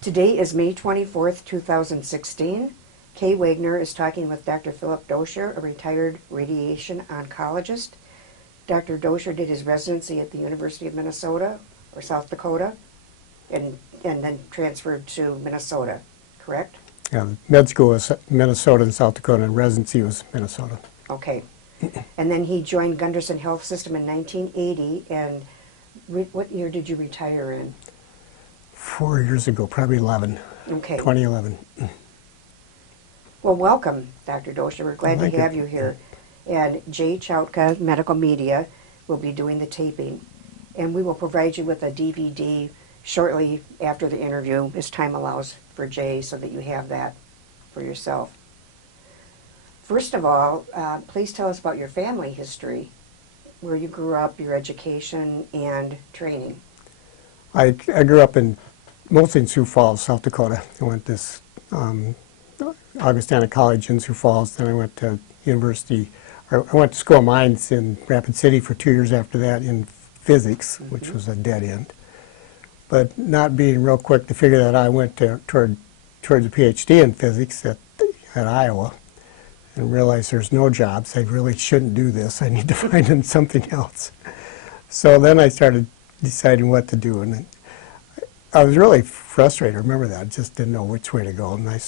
Today is May 24th, 2016. Kay Wagner is talking with Dr. Philip Doescher, a retired radiation oncologist. Dr. Doescher did his residency at the University of Minnesota or South Dakota and then transferred to Minnesota, correct? Yeah, med school was Minnesota and South Dakota, and residency was Minnesota. Okay. And then he joined Gunderson Health System in 1980, and what year did you retire in? 4 years ago, probably 11. Okay. 2011. Well, welcome, Dr. Doescher. We're glad to have you here. And Jay Chautka, Medical Media, will be doing the taping. And we will provide you with a DVD shortly after the interview, as time allows for Jay, so that you have that for yourself. First of all, please tell us about your family history, where you grew up, your education, and training. I grew up mostly in Sioux Falls, South Dakota. I went to Augustana College in Sioux Falls, then I went to I went to School of Mines in Rapid City for 2 years after that in physics, which was a dead end. But not being real quick to figure that out, I went towards a PhD in physics at Iowa and realized there's no jobs. I really shouldn't do this. I need to find something else. So then I started deciding what to do, and I was really frustrated. I remember that. I just didn't know which way to go. And I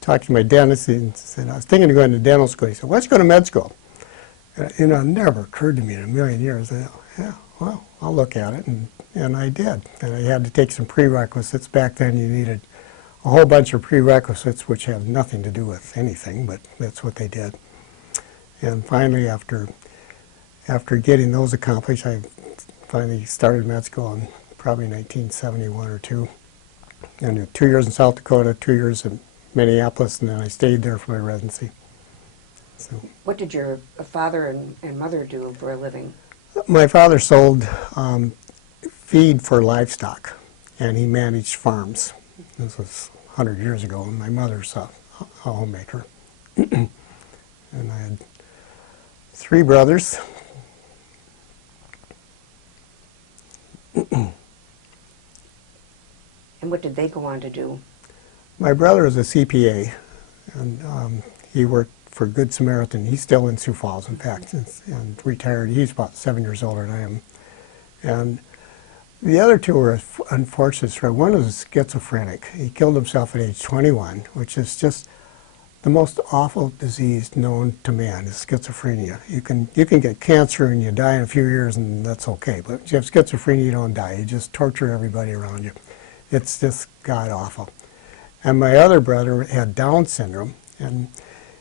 talked to my dentist and said, I was thinking of going to dental school. He said, why don't you go to med school? And it never occurred to me in a million years. I thought, yeah, well, I'll look at it. And I did. And I had to take some prerequisites. Back then you needed a whole bunch of prerequisites which have nothing to do with anything, but that's what they did. And finally, after getting those accomplished, I finally started med school in probably 1971 or 2. And did 2 years in South Dakota, 2 years in Minneapolis, and then I stayed there for my residency. So, what did your father and mother do for a living? My father sold feed for livestock, and he managed farms. This was 100 years ago, and my mother's a homemaker. And I had 3 brothers. And what did they go on to do? My brother is a CPA, and he worked for Good Samaritan. He's still in Sioux Falls, in fact, and retired. He's about 7 years older than I am. And the other 2 were unfortunate. One was schizophrenic. He killed himself at age 21, which is just the most awful disease known to man, is schizophrenia. You can get cancer and you die in a few years, and that's okay. But if you have schizophrenia, you don't die. You just torture everybody around you. It's just god-awful. And my other brother had Down syndrome, and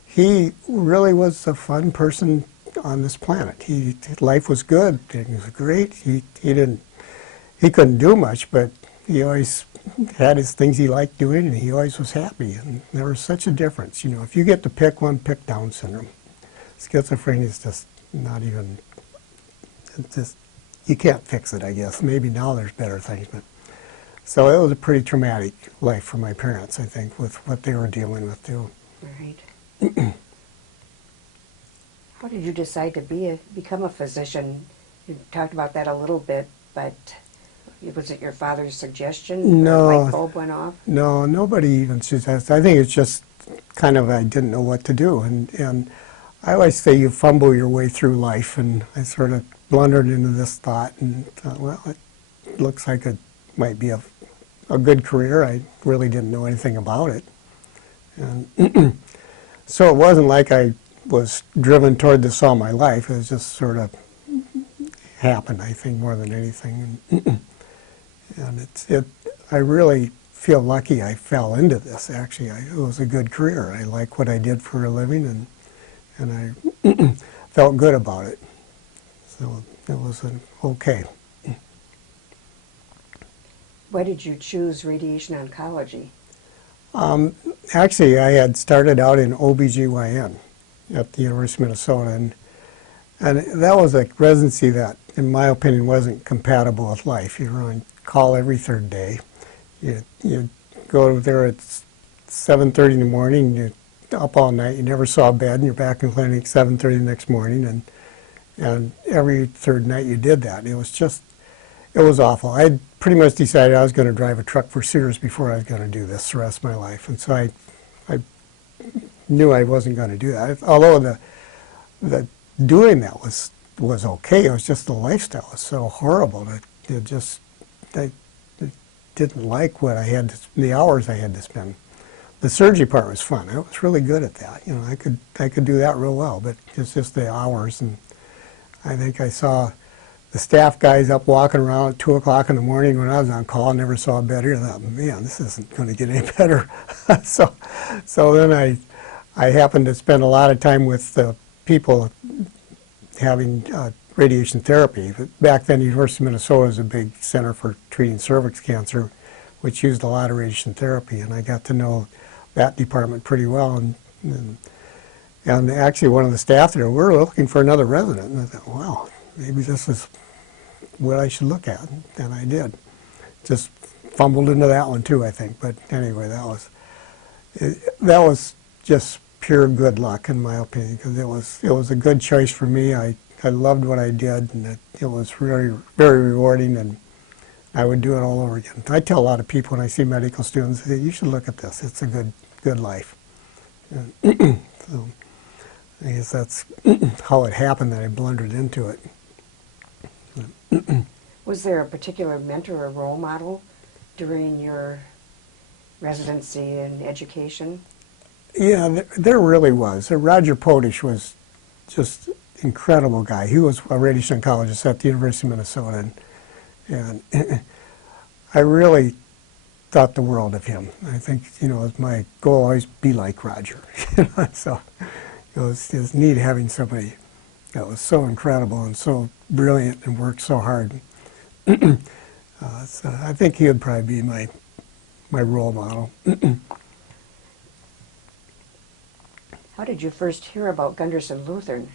he really was a fun person on this planet. Life was good. It was great. He couldn't do much, but he always had his things he liked doing, and he always was happy. And there was such a difference. You know, if you get to pick one, pick Down syndrome. Schizophrenia is just not even. It's just, you can't fix it, I guess. Maybe now there's better things, but. So it was a pretty traumatic life for my parents, I think, with what they were dealing with too. Right. How did you decide to become a physician? You talked about that a little bit, but was it your father's suggestion? No. The light bulb went off? No, nobody even suggested. I think it's just kind of I didn't know what to do. And I always say you fumble your way through life, and I sort of blundered into this thought and thought, well, it looks like it might be a good career. I really didn't know anything about it. And so it wasn't like I was driven toward this all my life. It was just sort of happened, I think, more than anything. And I really feel lucky I fell into this, actually. It was a good career. I like what I did for a living, and I felt good about it. So it was okay. Why did you choose radiation oncology? Actually, I had started out in OBGYN at the University of Minnesota, and that was a residency that, in my opinion, wasn't compatible with life. You were on call every 3rd day. You go there at 7:30 in the morning, you're up all night, you never saw a bed, and you're back in the clinic 7:30 the next morning, and every 3rd night you did that. It was just, It was awful. I pretty much decided I was going to drive a truck for Sears before I was going to do this the rest of my life, and so I knew I wasn't going to do that. Although the doing that was okay, it was just the lifestyle was so horrible that I didn't like what I had the hours I had to spend. The surgery part was fun. I was really good at that. You know, I could do that real well, but it's just the hours. And I think I saw the staff guys up walking around at 2 o'clock in the morning when I was on call. I never saw a bed here. I thought, man, this isn't going to get any better. so then I happened to spend a lot of time with people having radiation therapy. But back then, University of Minnesota was a big center for treating cervix cancer, which used a lot of radiation therapy, and I got to know that department pretty well. And actually, one of the staff there, we're looking for another resident, and I thought, wow, maybe this is what I should look at, and I did. Just fumbled into that one too, I think. But anyway, that was just pure good luck, in my opinion, because it was a good choice for me. I loved what I did, and it was very, very rewarding, and I would do it all over again. I tell a lot of people when I see medical students, you should look at this. It's a good life. So I guess that's how it happened that I blundered into it. Was there a particular mentor or role model during your residency and education? Yeah, there really was. Roger Podish was just an incredible guy. He was a radiation oncologist at the University of Minnesota, and I really thought the world of him. I think, you know, it was my goal always be like Roger. So it was neat having somebody that was so incredible and so brilliant and worked so hard. So I think he would probably be my role model. How did you first hear about Gunderson Lutheran?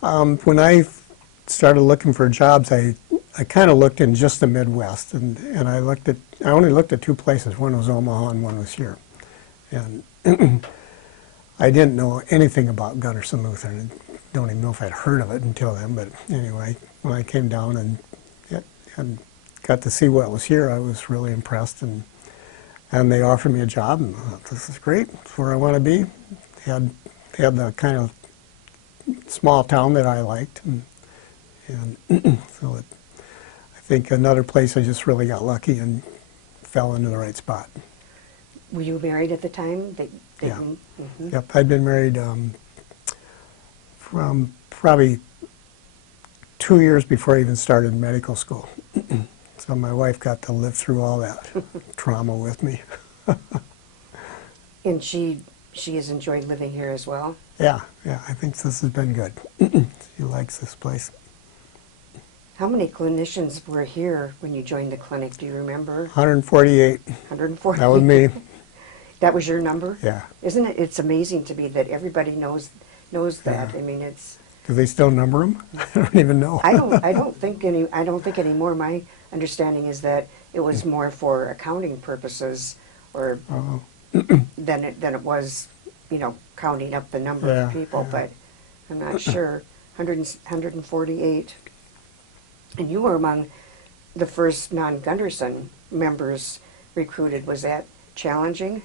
When I started looking for jobs, I kind of looked in just the Midwest, and I only looked at two places. One was Omaha and one was here. And I didn't know anything about Gunderson Lutheran. I don't even know if I'd heard of it until then, but anyway, when I came down and got to see what was here, I was really impressed, and they offered me a job, and I thought, this is great, it's where I want to be. Had the kind of small town that I liked, and so I think another place I just really got lucky and fell into the right spot. Were you married at the time? Yeah. Mm-hmm. Yep, I'd been married from probably 2 years before I even started medical school. So my wife got to live through all that trauma with me. And she has enjoyed living here as well? Yeah, I think this has been good. She likes this place. How many clinicians were here when you joined the clinic? Do you remember? 148. 140? That was me. That was your number? Yeah. Isn't it? It's amazing to me that everybody knows that. Yeah. I mean, it's. Do they still number them? I don't even know. I don't think anymore. My understanding is that it was more for accounting purposes, or than it was, you know, counting up the number of people. Yeah. But I'm not sure. 148. And you were among the first non-Gunderson members recruited. Was that challenging?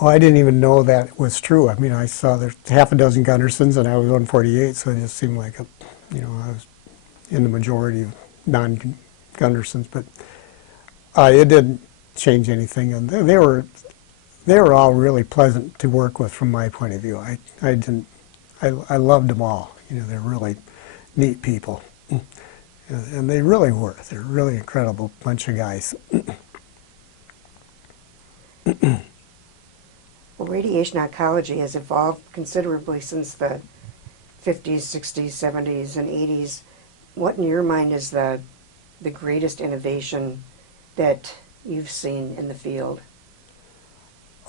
Oh, I didn't even know that was true. I mean, I saw there's half a dozen Gundersons, and I was 148, so it just seemed like I was in the majority of non-Gundersons. But it didn't change anything, and they were all really pleasant to work with from my point of view. I loved them all. You know, they're really neat people. And they really were. They're a really incredible bunch of guys. Well, radiation oncology has evolved considerably since the 50s, 60s, 70s, and 80s. What, in your mind, is the greatest innovation that you've seen in the field?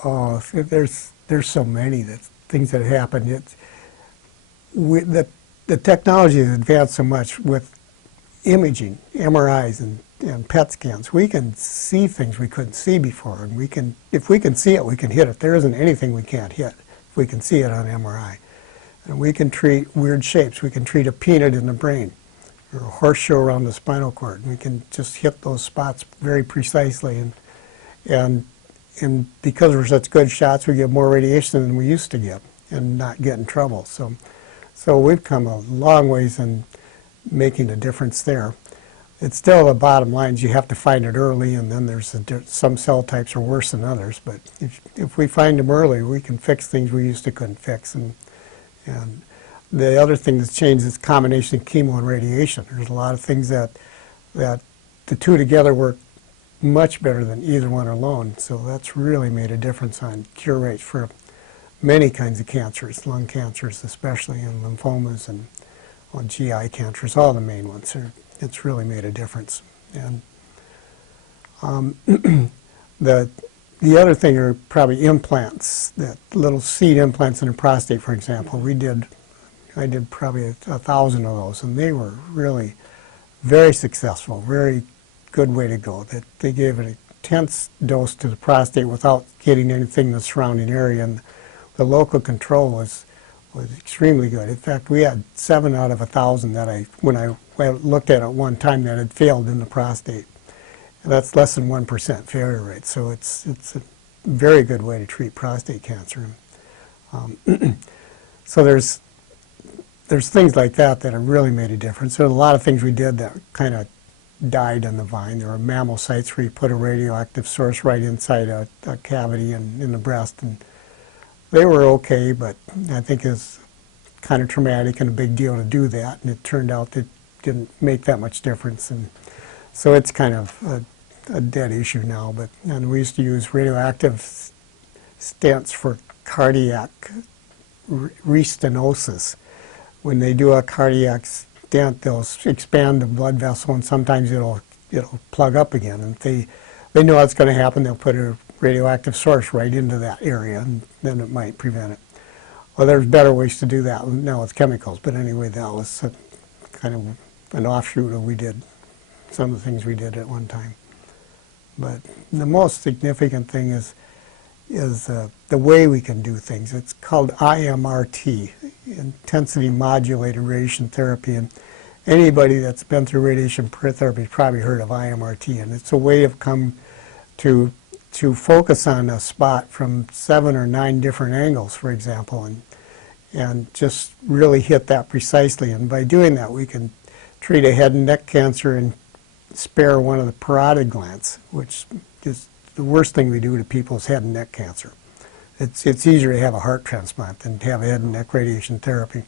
Oh, there's so many things that happen. The technology has advanced so much with imaging, MRIs and PET scans. We can see things we couldn't see before, and if we can see it, we can hit it. There isn't anything we can't hit if we can see it on MRI. And we can treat weird shapes. We can treat a peanut in the brain. or a horseshoe around the spinal cord. We can just hit those spots very precisely, and because we're such good shots, we get more radiation than we used to get, and not get in trouble. So we've come a long ways in making a difference there. It's still the bottom line is you have to find it early, and then there's some cell types are worse than others. But if we find them early, we can fix things we used to couldn't fix. And the other thing that's changed is combination of chemo and radiation. There's a lot of things that the two together work much better than either one alone. So that's really made a difference on cure rates for many kinds of cancers, lung cancers especially, and lymphomas, and GI cancers, all the main ones. It's really made a difference. And the other thing are probably implants, that little seed implants in the prostate, for example. I did probably 1,000 of those, and they were really very successful, very good way to go. That they gave an intense dose to the prostate without getting anything in the surrounding area, and the local control was extremely good. In fact, we had 7 out of 1,000 that when I looked at it one time, that had failed in the prostate. And that's less than 1% failure rate. So it's a very good way to treat prostate cancer. So there's things like that that have really made a difference. There are a lot of things we did that kind of died on the vine. There were mammal sites where you put a radioactive source right inside a cavity in the breast, and they were okay, but I think it's kind of traumatic and a big deal to do that, and it turned out it didn't make that much difference, and so it's kind of a dead issue now. And we used to use radioactive stents for cardiac restenosis. When they do a cardiac stent, they'll expand the blood vessel, and sometimes it'll plug up again. And if they know it's going to happen, they'll put a radioactive source right into that area, and then it might prevent it. Well, there's better ways to do that now with chemicals, but anyway, that was kind of an offshoot of some of the things we did at one time. But the most significant thing is the way we can do things. It's called IMRT, intensity modulated radiation therapy, and anybody that's been through radiation therapy has probably heard of IMRT, and it's a way of come to focus on a spot from 7 or 9 different angles, for example, and just really hit that precisely. And by doing that, we can treat a head and neck cancer and spare one of the parotid glands, which is the worst thing we do to people is head and neck cancer. It's easier to have a heart transplant than to have a head and neck radiation therapy.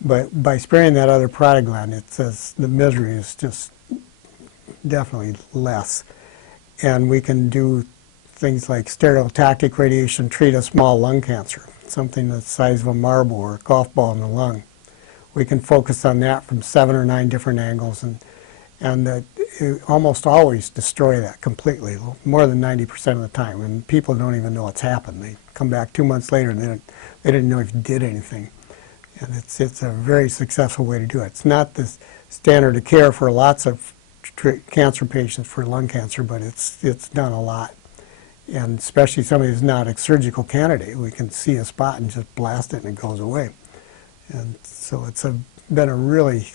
But by sparing that other parotid gland, it says the misery is just definitely less. And we can do things like stereotactic radiation, treat a small lung cancer, something the size of a marble or a golf ball in the lung. We can focus on that from 7 or 9 different angles, and almost always destroy that completely, more than 90% of the time. And people don't even know it's happened. They come back 2 months later and they didn't know if you did anything. And it's a very successful way to do it. It's not the standard of care for lots of cancer patients for lung cancer, but it's done a lot. And especially somebody who's not a surgical candidate, we can see a spot and just blast it and it goes away. And so it's been a really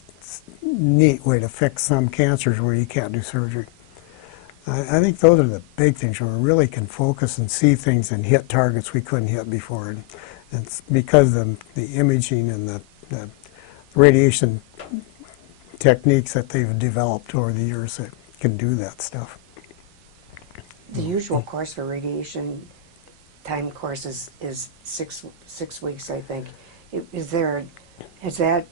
neat way to fix some cancers where you can't do surgery. I think those are the big things where we really can focus and see things and hit targets we couldn't hit before. And it's because of the imaging and the radiation techniques that they've developed over the years that can do that stuff. The usual course for radiation time course is six weeks, I think. Has that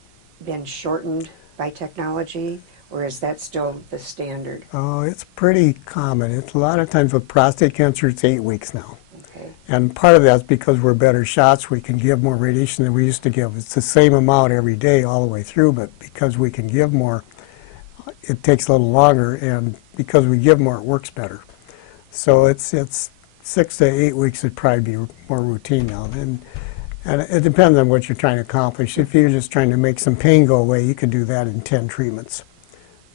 been shortened by technology, or is that still the standard? Oh, it's pretty common. It's a lot of times with prostate cancer, it's 8 weeks now. Okay. And part of that's because we're better shots. We can give more radiation than we used to give. It's the same amount every day all the way through, but because we can give more, it takes a little longer, and because we give more, it works better. So it's 6 to 8 weeks would probably be more routine now. And it depends on what you're trying to accomplish. If you're just trying to make some pain go away, you can do that in 10 treatments.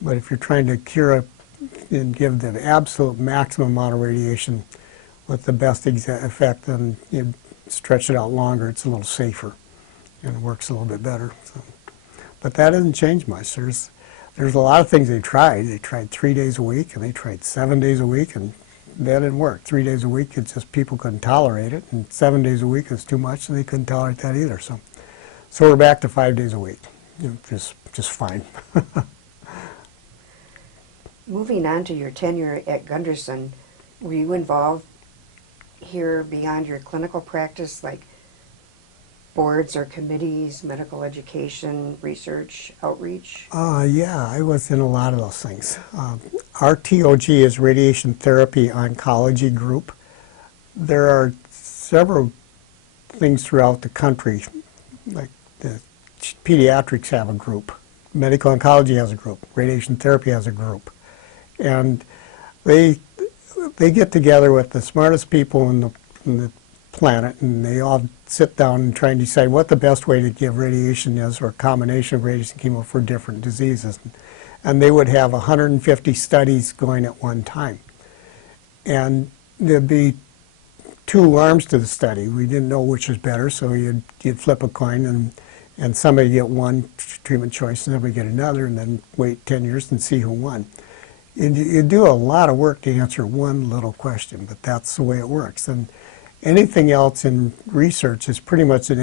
But if you're trying to cure and give the absolute maximum amount of radiation with the best effect, then you stretch it out longer. It's a little safer, and it works a little bit better. So. But that hasn't changed much. there's a lot of things they tried. They tried 3 days a week, and they tried 7 days a week, and that didn't work. 3 days a week, it's just people couldn't tolerate it, and 7 days a week is too much, and they couldn't tolerate that either. So we're back to 5 days a week, just fine. Moving on to your tenure at Gunderson, were you involved here beyond your clinical practice, like boards or committees, medical education, research, outreach? Yeah, I was in a lot of those things. RTOG is Radiation Therapy Oncology Group. There are several things throughout the country, like the pediatrics have a group, medical oncology has a group, radiation therapy has a group. And they get together with the smartest people in the planet, and they all sit down and try and decide what the best way to give radiation is, or a combination of radiation and chemo for different diseases. And they would have 150 studies going at one time. And there'd be 2 arms to the study. We didn't know which was better, so you'd flip a coin, and somebody get one treatment choice, and somebody get another, and then wait 10 years and see who won. You do a lot of work to answer one little question, but that's the way it works. And anything else in research is pretty much an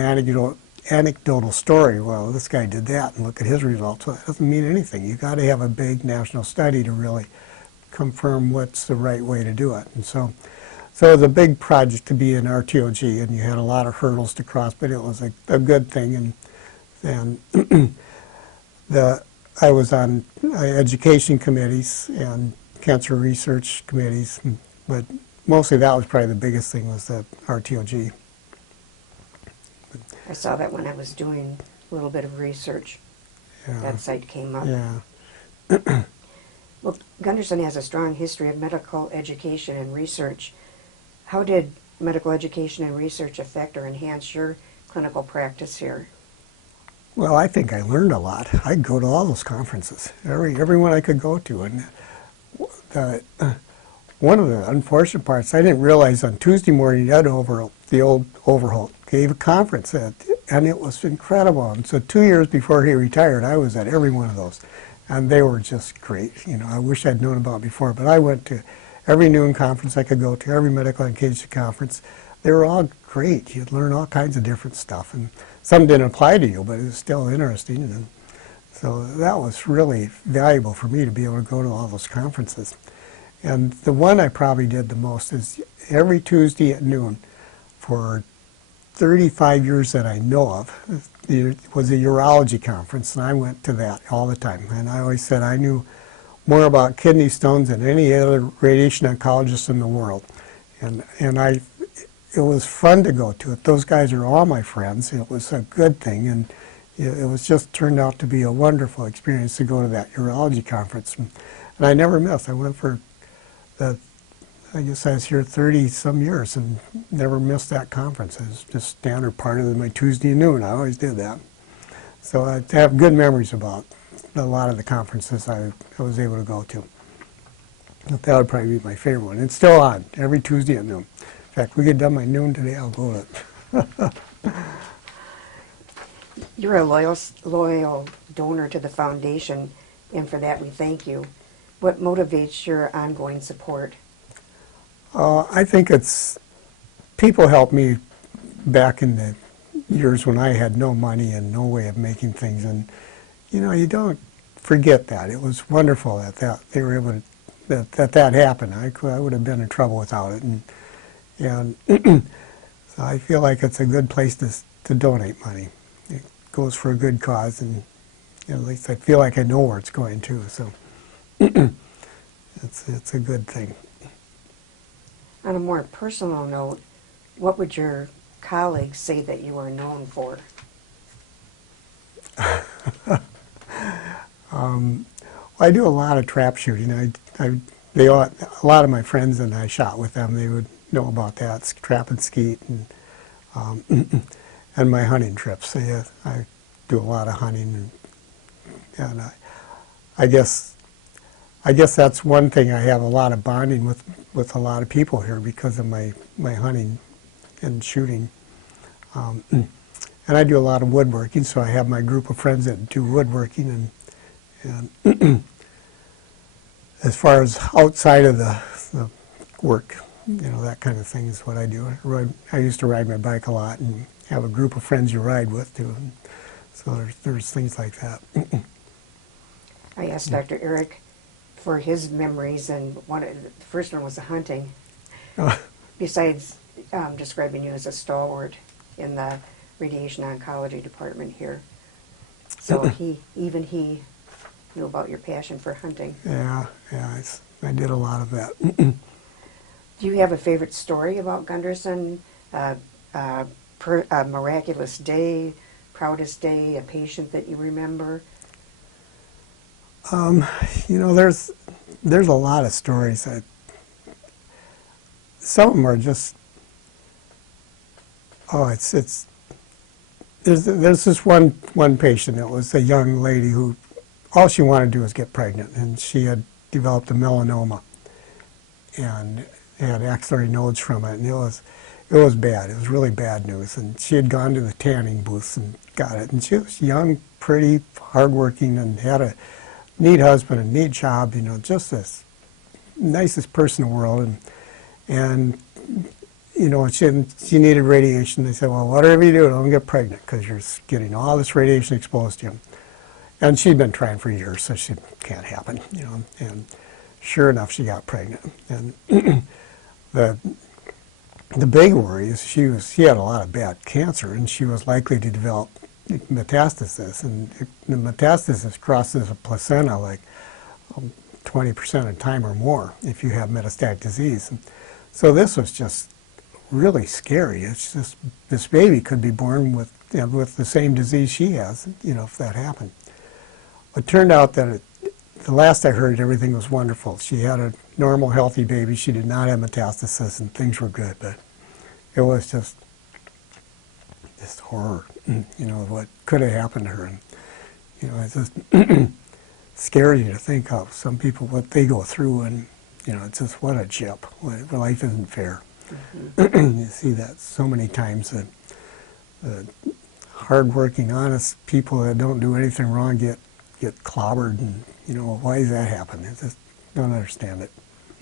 anecdotal story. Well, this guy did that, and look at his results. Well, that doesn't mean anything. You got to have a big national study to really confirm what's the right way to do it. And so it was a big project to be in RTOG, and you had a lot of hurdles to cross, but it was a good thing. And I was on education committees and cancer research committees, but mostly that was probably the biggest thing, was the RTOG. I saw that when I was doing a little bit of research. Yeah. That site came up. Yeah. Well, Gunderson has a strong history of medical education and research. How did medical education and research affect or enhance your clinical practice here? Well, I think I learned a lot. I'd go to all those conferences, every one I could go to. And one of the unfortunate parts, I didn't realize on Tuesday morning, Ed the old Overholt, gave a conference, and it was incredible. And so 2 years before he retired, I was at every one of those. And they were just great. You know, I wish I'd known about it before, but I went to every noon conference I could go to, every medical education conference. They were all great. You'd learn all kinds of different stuff. And some didn't apply to you, but it was still interesting. And so that was really valuable for me to be able to go to all those conferences. And the one I probably did the most is every Tuesday at noon for 35 years that I know of, it was a urology conference, and I went to that all the time. And I always said I knew more about kidney stones than any other radiation oncologist in the world. And it was fun to go to it. Those guys are all my friends. It was a good thing, and it was just turned out to be a wonderful experience to go to that urology conference. And I never missed. I went for I guess I was here 30-some years and never missed that conference. It was just standard part of my Tuesday noon. I always did that. So I have good memories about a lot of the conferences I was able to go to. But that would probably be my favorite one. It's still on every Tuesday at noon. In fact, we get done by noon today, I'll go to it. You're a loyal donor to the foundation, and for that we thank you. What motivates your ongoing support? I think it's people helped me back in the years when I had no money and no way of making things, and you know, you don't forget that. It was wonderful that they were able to that happened. I would have been in trouble without it, and so I feel like it's a good place to donate money. It goes for a good cause, and at least I feel like I know where it's going to. So it's a good thing. On a more personal note, what would your colleagues say that you are known for? I do a lot of trap shooting. A lot of my friends and I shot with them. They would know about that, trap and skeet, and my hunting trips. I do a lot of hunting, and I guess that's one thing. I have a lot of bonding with a lot of people here because of my hunting and shooting. And I do a lot of woodworking, so I have my group of friends that do woodworking, And as far as outside of the work, that kind of thing is what I do. I used to ride my bike a lot and have a group of friends you ride with too. And so there's things like that. I asked Dr. Eric for his memories, and the first one was the hunting. Besides describing you as a stalwart in the radiation oncology department here. So he knew about your passion for hunting. Yeah, I did a lot of that. Do you have a favorite story about Gunderson? A miraculous day, proudest day, a patient that you remember? There's a lot of stories. Some of them are just, there's this one patient. It was a young lady who all she wanted to do was get pregnant, and she had developed a melanoma and had axillary nodes from it, and it was bad. It was really bad news. And she had gone to the tanning booths and got it. And she was young, pretty, hardworking, and had a neat husband, a neat job. Just this nicest person in the world. And she needed radiation. They said, well, whatever you do, don't get pregnant because you're getting all this radiation exposed to you. And she'd been trying for years, so she can't happen, And sure enough, she got pregnant. And the big worry is she had a lot of bad cancer, and she was likely to develop metastasis. And the metastasis crosses a placenta like 20% of the time or more if you have metastatic disease. And so this was just really scary. It's just this baby could be born with the same disease she has, if that happened. It turned out that the last I heard, everything was wonderful. She had a normal, healthy baby. She did not have metastasis, and things were good. But it was just this horror, what could have happened to her. And, it's just scary to think of. Some people, what they go through, and, it's just what a chip. Life isn't fair. Mm-hmm. You see that so many times. That hardworking, honest people that don't do anything wrong get clobbered, and why does that happen? I just don't understand it.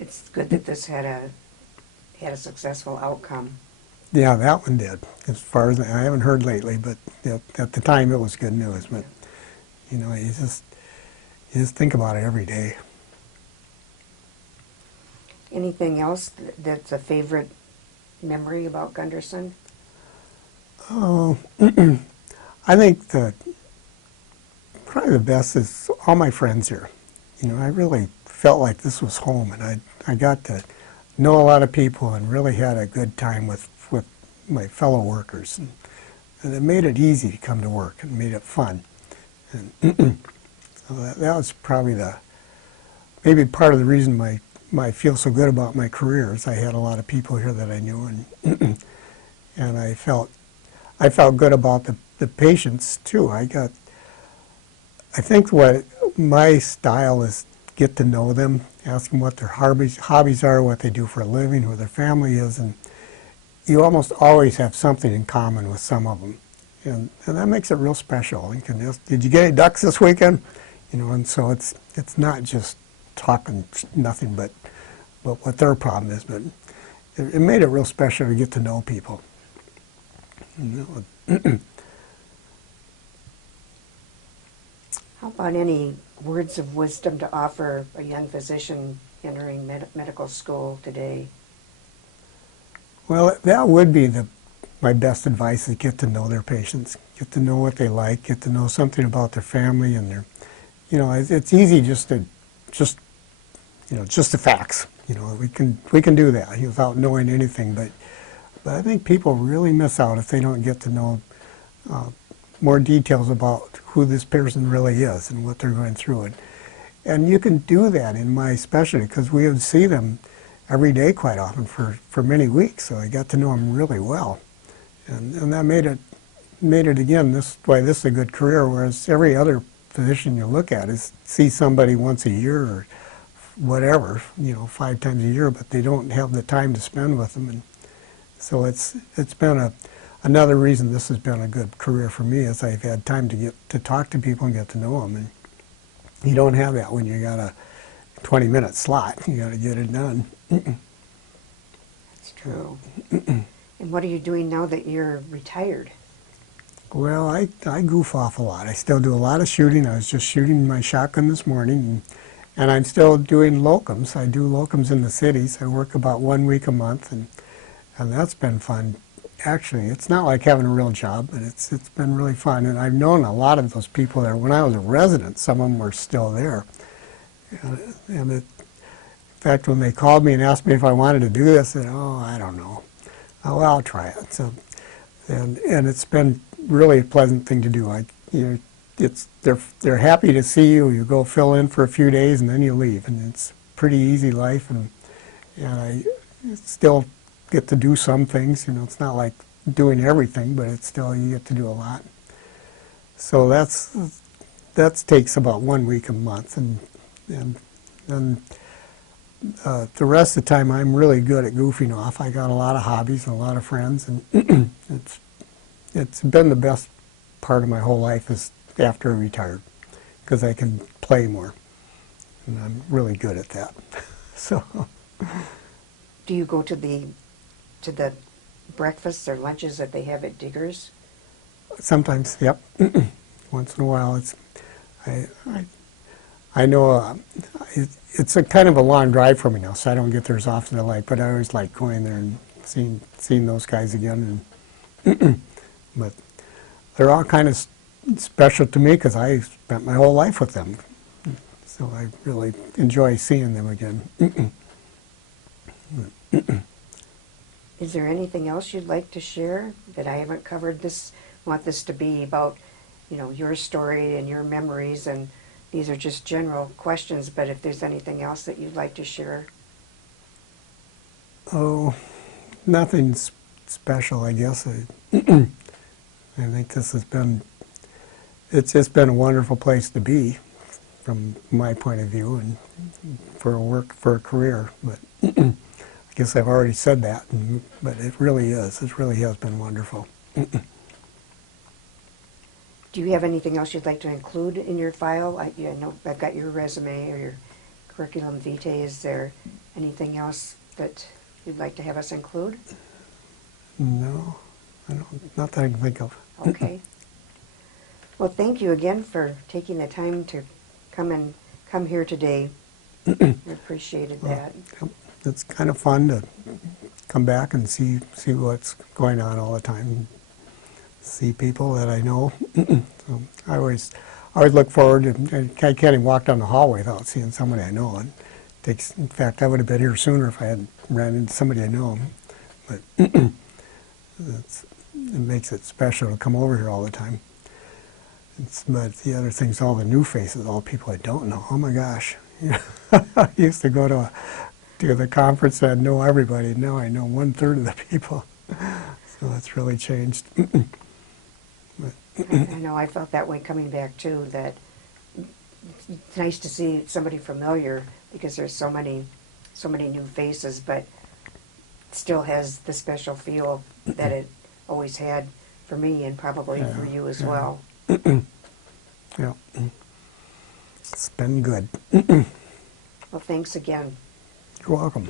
It's good that this had a successful outcome. Yeah, that one did. As far as I haven't heard lately, but at the time it was good news. But you just think about it every day. Anything else that's a favorite memory about Gunderson? Oh, I think probably the best is all my friends here. I really felt like this was home, and I got to know a lot of people and really had a good time with my fellow workers. And it made it easy to come to work and made it fun. And so that was probably maybe part of the reason I feel so good about my career is I had a lot of people here that I knew, and and I felt good about the patients too. I think what my style is get to know them, ask them what their hobbies are, what they do for a living, who their family is, and you almost always have something in common with some of them, and that makes it real special. You can just, did you get any ducks this weekend? And so it's not just talking nothing but what their problem is, but it made it real special to get to know people. How about any words of wisdom to offer a young physician entering medical school today? Well, that would be my best advice, is get to know their patients, get to know what they like, get to know something about their family and their, it's easy just the facts. We can do that without knowing anything, but I think people really miss out if they don't get to know more details about who this person really is and what they're going through. And you can do that in my specialty because we would see them every day quite often for many weeks, so I got to know them really well. And that made it again, this is a good career, whereas every other physician you look at see somebody once a year or whatever, 5 times a year, but they don't have the time to spend with them. And so it's been another reason this has been a good career for me, is I've had time to get to talk to people and get to know them. You don't have that when you got a 20-minute slot. You got to get it done. That's true. And what are you doing now that you're retired? Well, I goof off a lot. I still do a lot of shooting. I was just shooting my shotgun this morning, and I'm still doing locums. I do locums in the cities. I work about 1 week a month, and that's been fun. Actually, it's not like having a real job, but it's been really fun. And I've known a lot of those people there. When I was a resident, some of them were still there. In fact, when they called me and asked me if I wanted to do this, I said, "Oh, I don't know. Oh, well, I'll try it." So, and it's been really a pleasant thing to do. They're happy to see you. You go fill in for a few days and then you leave, and it's pretty easy life. And I still get to do some things. You know, it's not like doing everything, but it's still, you get to do a lot. So that takes about 1 week a month, and then the rest of the time I'm really good at goofing off. I got a lot of hobbies and a lot of friends, and it's been the best part of my whole life is after I retired, because I can play more, and I'm really good at that. So. Do you go to the breakfasts or lunches that they have at Diggers? Sometimes, yep. Once in a while, I know it's a kind of a long drive for me now, so I don't get there as often as I like. But I always like going there and seeing those guys again. And but they're all kind of special to me because I spent my whole life with them, so I really enjoy seeing them again. Is there anything else you'd like to share that I haven't covered? Want this to be about, your story and your memories, and these are just general questions, but if there's anything else that you'd like to share. Oh, nothing special, I guess. I think this has been, it's just been a wonderful place to be from my point of view, and for a career. But I guess I've already said that, but it really is. It really has been wonderful. Do you have anything else you'd like to include in your file? I know I've got your resume or your curriculum vitae. Is there anything else that you'd like to have us include? No, not that I can think of. Okay. Well, thank you again for taking the time to come here today. I appreciated that. It's kind of fun to come back and see what's going on all the time. See people that I know. So I always look forward to, I can't even walk down the hallway without seeing somebody I know. In fact, I would have been here sooner if I had ran into somebody I know. But it makes it special to come over here all the time. But the other thing's all the new faces, all people I don't know. Oh my gosh. I used to go to the conference and I'd know everybody. Now I know 1/3 of the people. So that's really changed. I know I felt that way coming back too, that it's nice to see somebody familiar because there's so many new faces, but it still has the special feel that it always had for me and probably for you as well. Yeah. It's been good. Well, thanks again. You're welcome.